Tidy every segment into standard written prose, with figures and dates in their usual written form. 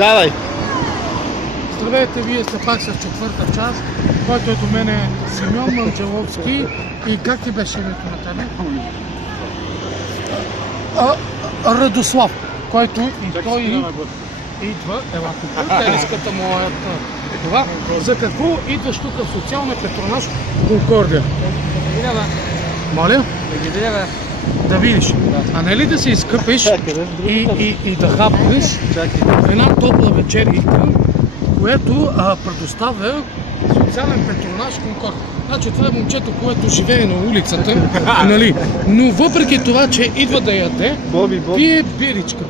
Давай. Здравейте, вие сте пак с четвърта част, който е до мен е Симеон Манджеловски. И как ти беше името на тебе? Радослав, който и той идва, ела тук, телеската му е това. За какво идваш тук в социалния патронаж Конкордия? Моля? Да видиш. А не ли да се изкъпиш и да хапнеш една топла вечерийка, което предоставя социален патронаж Конкорд. Значи това е момчето, което живее на улицата, нали? Но въпреки това, че идва да яде, пие биричка.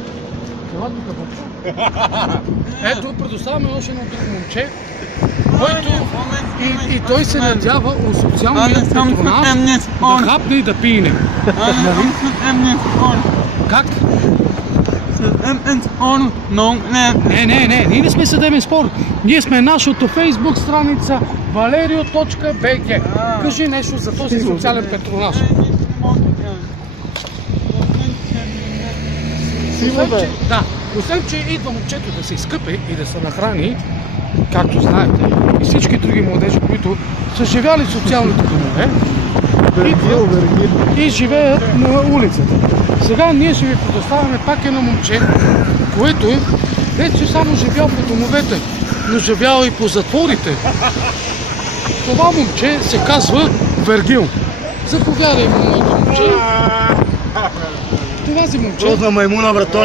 Ето, предоставяме още едно друго момче, който и той се надява от социалния патронаж да хапне и да пине. Как? Не, ние не сме съдебен спор. Ние сме нашата фейсбук страница valerio.bg. Кажи нещо за този социален патронаж. Освен, че идва момчето да се изкъпе и да се нахрани, както знаете, и всички други младежи, които са живяли в социалните домове, и живеят на улицата. Сега ние ще ви предоставяме пак едно момче, което не че само живял по домовете, но живял и по затворите. Това момче се казва Вергил. Заповядай, моето момче. Това си момче. Просто маймуна, брато,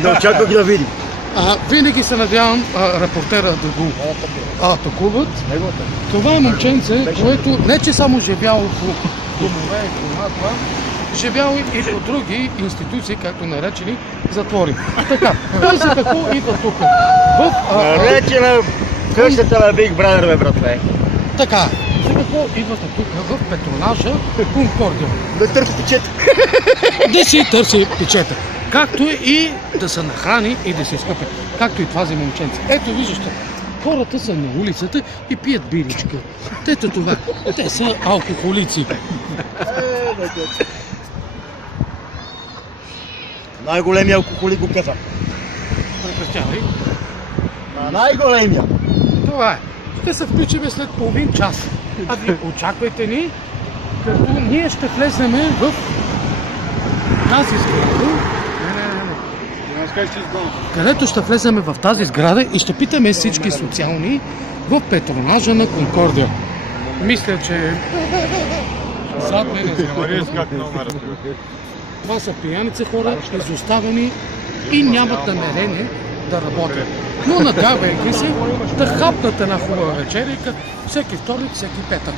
не очаквах да видим. Винаги се надявам репортера да го атакуват. Това е момченце, което не че само живяло по домове и по това, живял и по други институции, както наречени затвори. Така, той за какво идва тук? Наречена къщата на Big Brother, бе, братле. Така, за какво идвате тук в патронажа Конкордия? Да търси печета. Да си търси печета. Както и да се нахрани и да се изкъпе. Както и това за момченце. Ето виждаш, хората са на улицата и пият биричка. Ето това. Те са алкохолици. Най-големия алкохолик го каза. Прекратявай. Най-големия. Това е. Ще се включим след половин час. А ви очаквайте ни, като ние ще влеземе в тази сграда. Където ще влеземе в тази сграда и ще питаме всички социални в патронажа на Конкордия. Мисля, че зад мен това са пияници хора, изоставени и нямат намерение да работят. Но надявайки се да хапнат една хубава вечерийка всеки вторник, всеки петък.